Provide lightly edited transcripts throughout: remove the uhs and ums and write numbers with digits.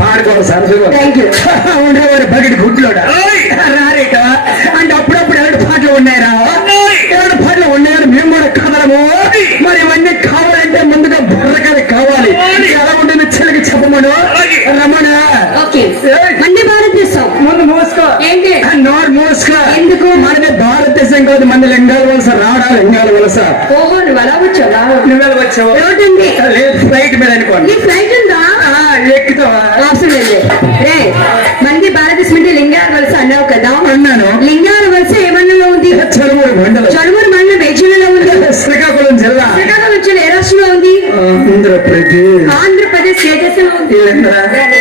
పాడుకోవాలి sir ఉండేవారు బగిడి గుడ్లోడా రారేట అంటే అప్పుడప్పుడు ఎవరి పాటలు ఉన్నాయరా ఎవరి పాటలు ఉన్నాయని మేము కూడా కదలము మరి ఇవన్నీ కావాలంటే ముందుగా బుర్రకాయ కావాలి ఎలా ఉంటుంది చెల్లికి చెప్పమను రమణ మంది భారతదేశం ముందు మోసుకో ఏంటి నోరు మోసుకో ఎందుకు మనది భారతదేశం కాదు మన లింగాల వలస రాడా లింగాల వలస ఓహో నువ్వు ఎలా వచ్చావా నువ్వు వచ్చావు ఫ్లైట్ మీద అనుకోండి ఫ్లైట్ ఉందా ఎక్కుతావా అవసరం లేదు రే మంది భారతదేశం అంటే లింగాల వలస అన్నావు కదా అన్నాను లింగాల వలస ఏ మండలంలో ఉంది చలుమూరు మండలం చలుమూరు మండలం ఏ జిల్లాలో ఉంది శ్రీకాకుళం జిల్లా శ్రీకాకుళం జిల్లా ఏ రాష్ట్రంలో ఉంది ఆంధ్రప్రదేశ్ ఏ దేశంలో ఉంది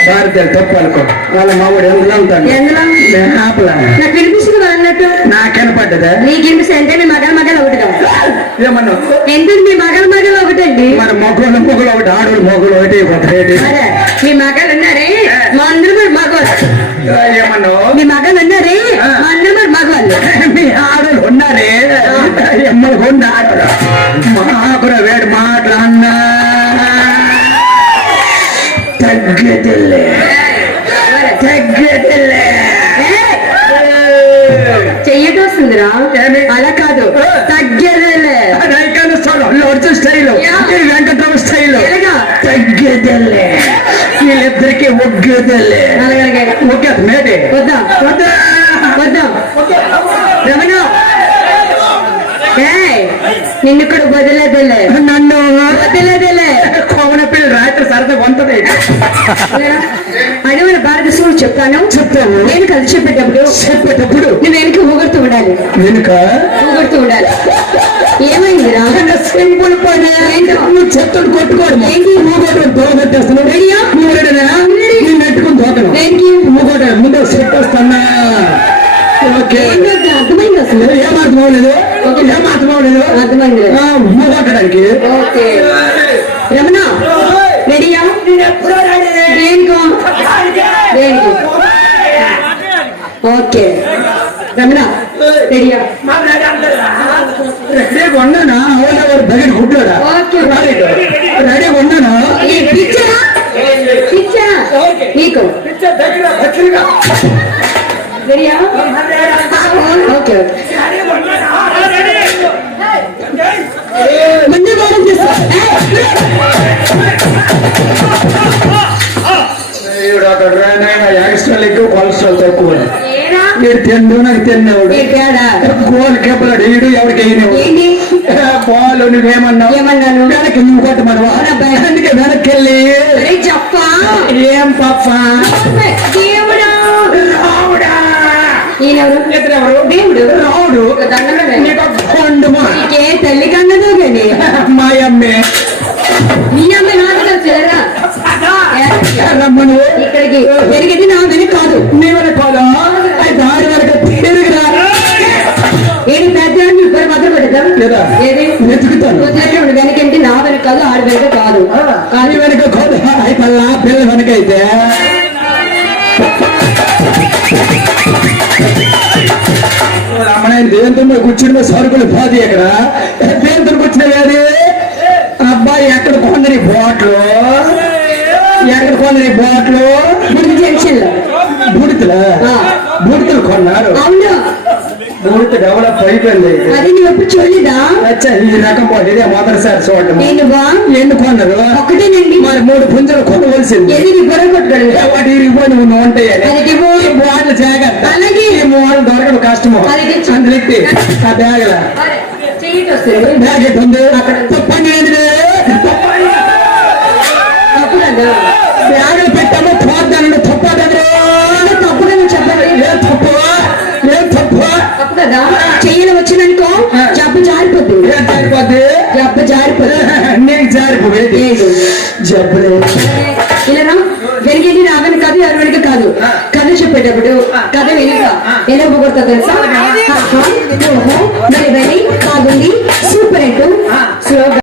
భారతీయులు తప్పు అనుకో వాళ్ళ మావాడు ఎందులో ఉంటాను నాకు వినిపిస్తుంది అన్నట్టు నాకు కనపడ్డదా నీకు వినిపిస్తుంది అంటే మీ మగల మగలు ఒకటిగా ఏమన్నా ఎందుకు మీ మగల మగలు ఒకటండి మన మొగలు మొగలు ఒకటి ఆడోళ్ళు మొగలు ఒకటి మీ మగలు ఉన్నారే మా అందరూ మరి మగవాళ్ళు ఏమన్నా మీ మగలు ఉన్నారే మా అందరూ మరి మగవాళ్ళు మీ ఆడోళ్ళు ఉన్నారే ఎమ్మలు ఉన్న ఆడోళ్ళు మాకుర వేడు మాట్లాడినా తగ్గదిల్లే తగ్గదిల్లే చెయ్యటం వస్తుందిరా అలా కాదు తగ్గేదేలే వచ్చే స్టైల్ వెంకట్రామ స్టైల్ తగ్గేదల్లే వీళ్ళిద్దరికి ఒగ్గేదల్లే ఒకే మేడే వద్దాం వద్దా వద్దాం రమణ నిన్ను కూడా వదిలేదేలే నన్ను వదిలేదేలే కోమన పిల్ల రాత్రి సరదా వంతది అడవుల భారతదేశంలో చెప్తాను నేను కలిసి చెప్పేటప్పుడు నువ్వు వెనక ఊగుడుతూ ఉండాలి ఊగుడుతూ ఉండాలి ఏమైందిరా సింపుల్ పని నువ్వు చెత్తను కొట్టుకోడు ఏంటి మూగోటం దోగొట్టేస్తున్నావు రెడీయా నేను నెట్టుకుని దోకను ఏంటి మూగోట ముందు సెట్ వస్తున్నా అర్థమైంది అసలు ఏమాత్రం అవ్వలేదు ఏమాత్రం అవ్వలేదు అర్థమైంది మూగొట్టడానికి ఓకే రమణ రెడీయా దేనికో దేనికి ఓకే రమణ రెడీయా రెడీగా ఉన్నానా అవునవారు బయట గుడ్లోడా రెడీగా ఉన్నానా పిచ్చా నీకు రెడీయా ఓకే ముందు భారత యాక్స్ట్రాల్ ఎక్కువ కొలెస్ట్రాల్ తక్కువ మీరు తిండు నాకు తిన్నాడు గోల్ కెప్పలాడు ఈడు ఎవరికి బాల్ నువ్వేమన్నావు వెనక్కి నువ్వు కొట్టమను అందుకే వెనక్కి వెళ్ళి చెప్పా ఏం పప్ప దేవుడు రావుడు తల్లి కన్నదో కానీ మా అమ్మే నీ అమ్మ నాకు తెలుసురా రమ్మను ఇక్కడికి పెరిగేది నా వెనక కాదు నీ వెనక కాదు దారి వరకు తిరుగురా ఏది పెద్ద ఇప్పుడు మధ్య పెడతాం ఏది వెతుకుతాను వెనకంటే నా వెనక కాదు ఆడి వెనక కాదు కానీ వెనక కాదు అయిపోయి పిల్లల వెనక అయితే రమ్మణ దేంతో కూర్చుని సరుకులు పోదు ఇక్కడ దేంతో కూర్చున్నవి అది అబ్బాయి ఎక్కడ కొందరి బాట్లు ఎక్కడ కొందరి బాట్లు బుడికి జంక్షన్ లో బుడితలు కొన్నారు అవును బుడిత డెవలప్ అయిపోయింది అది నువ్వు ఎప్పుడు చూడలేదా ఈ రకం పోటీ ఇదే మొదటిసారి చూడటం ఎన్ని కొన్నారు ఒకటేనండి మరి 3 పుంజలు కొనవలసింది ఎది బుర్ర కొట్టుకోండి వాటి ఇరిగిపోయి నువ్వు ఉంటాయి బాటలు జాగ్రత్త అలాగే ఈ మోడల్ దొరకడం కష్టము అందులో ఆ బ్యాగ్ బ్యాగ్ ఎట్టు ఉంది అక్కడ తప్పండి బ్యాగులు పెట్టాము పోద్దానండి తప్పదండి తప్పుగా నువ్వు చెప్పాలి ఏం తప్పు తప్పు కదా చెయ్యలు వచ్చిందనుకో జబ్బు జారిపోద్ది ఏం జారిపోద్ది జబ్బు జారిపోద్ది నీకు జారిపోయేది జబ్బులే ఇలా జరిగేది రావని కాదు ఎవరి కాదు కానీ కథ చెప్పేటప్పుడు కథ వెనుక ఎలా పొగడతా తెలుసా? ఆహా, ఓహో, వెరీ వెరీ బాగుంది, సూపర్ అంటూ స్లోగా